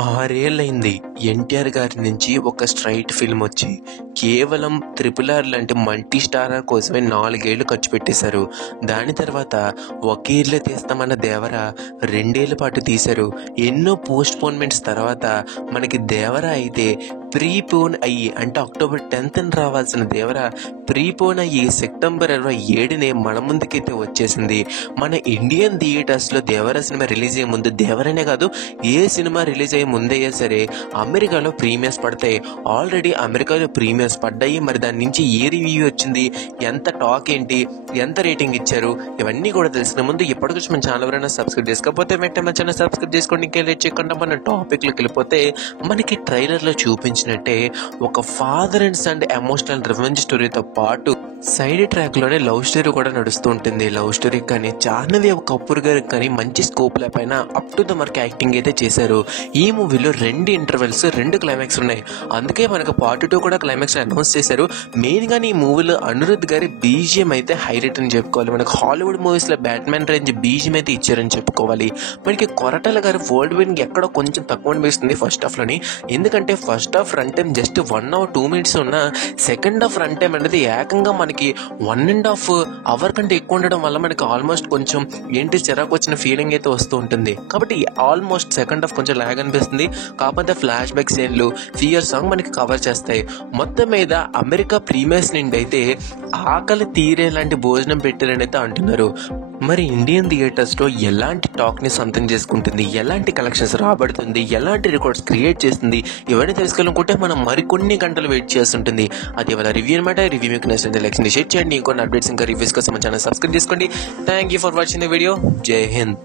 6 ఏళ్లయింది ఎన్టీఆర్ గారి నుంచి ఒక స్ట్రైట్ ఫిల్మ్ వచ్చి. కేవలం RRR లాంటి మల్టీ స్టారర్ కోసమే 4 ఏళ్లు ఖర్చు పెట్టేశారు. దాని తర్వాత ఒకే ఇయర్లో తీస్తామన్న దేవర 2 ఏళ్ల పాటు తీశారు. ఎన్నో పోస్ట్ పోన్మెంట్స్ తర్వాత మనకి దేవర అయితే ప్రీపోన్ అయ్యి, అంటే అక్టోబర్ 10th రావాల్సిన దేవర ప్రీపోన్ అయ్యి సెప్టెంబర్ 27నే మన ముందుకైతే వచ్చేసింది. మన ఇండియన్ థియేటర్స్లో దేవర సినిమా రిలీజ్ అయ్యే ముందు, దేవరనే కాదు ఏ సినిమా రిలీజ్ అయ్యే ముందయ్యా సరే అమెరికాలో ప్రీమియర్స్ పడతాయి. ఆల్రెడీ అమెరికాలో ప్రీమియర్స్ పడ్డాయి. మరి దాని నుంచి ఏ రివ్యూ వచ్చింది, ఎంత టాక్ ఏంటి, ఎంత రేటింగ్ ఇచ్చారు, ఇవన్నీ కూడా తెలిసిన ముందు ఇప్పటికొచ్చి మన ఛానల్ ఎవరైనా సబ్స్క్రైబ్ చేసుకోకపోతే వెంటనే మన ఛానల్ సబ్స్క్రైబ్ చేసుకోండి. ఇంకా లేట్ చేయకుండా మన టాపిక్లోకి వెళ్ళిపోతే, మనకి ట్రైలర్లో చూపించినట్టే ఒక father and son emotional revenge స్టోరీతో పాటు సైడ్ ట్రాక్లోనే లవ్ స్టోరీ కూడా నడుస్తూ ఉంటుంది. లవ్ స్టోరీ కానీ జాహ్నవి కపూర్ గారికి కానీ మంచి స్కోప్ లేకపోయినా up to the mark acting అయితే చేశారు. ఈ మూవీలో 2 ఇంటర్వెల్స్ 2 క్లైమాక్స్ ఉన్నాయి. అందుకే మనకు పార్ట్ 2 కూడా క్లైమాక్స్ అనౌన్స్ చేశారు. మెయిన్గా ఈ మూవీలో అనిరుద్ధ్ గారి బీజిఎం అయితే హైలైట్ అని చెప్పుకోవాలి. మనకు హాలీవుడ్ మూవీస్లో బ్యాట్మ్యాన్ రేంజ్ బీజిఎం అయితే ఇచ్చారని చెప్పుకోవాలి. మనకి కొరటాల గారు వరల్డ్ విన్కి ఎక్కడో కొంచెం తక్కువ అనిపిస్తుంది ఫస్ట్ హాఫ్లోని. ఎందుకంటే first half run time just 1 hour 2 minutes ఉన్న, సెకండ్ హాఫ్ రన్ టైం అనేది ఏకంగా మనకి 1.5 hour కంటే ఎక్కువ ఉండడం వల్ల మనకి ఆల్మోస్ట్ కొంచెం ఏంటి చిరాకు వచ్చిన ఫీలింగ్ అయితే వస్తూ ఉంటుంది. కాబట్టి ఆల్మోస్ట్ సెకండ్ హాఫ్ కొంచెం లాగ్ అనిపిస్తుంది. కాకపోతే ఫ్లాష్ బ్యాక్ సీన్లు, ఫియర్ సాంగ్ మనకి కవర్ చేస్తాయి. మొత్తం మీద అమెరికా ప్రీమియర్స్ నుండి అయితే ఆకలి తీరే లాంటి భోజనం పెట్టారని అయితే అంటున్నారు. మరి ఇండియన్ థియేటర్స్లో ఎలాంటి టాక్ని సొంతం చేసుకుంటుంది, ఎలాంటి కలెక్షన్స్ రాబడుతుంది, ఎలాంటి రికార్డ్స్ క్రియేట్ చేస్తుంది, ఇవన్నీ తెలుసుకోవాలనుకుంటే మనం మరికొన్ని గంటలు వెయిట్ చేస్తుంటుంది. అది ఇవాళ రివ్యూ అనమాట. రివ్యూ మీకు నచ్చితే లైక్ షేర్ చేయండి. ఇంకొన్ని అప్డేట్స్ ఇంకా రివ్యూస్ కోసం మన ఛానల్ సబ్స్క్రైబ్ చేసుకోండి. Thank you for watching the video. జై హింద్.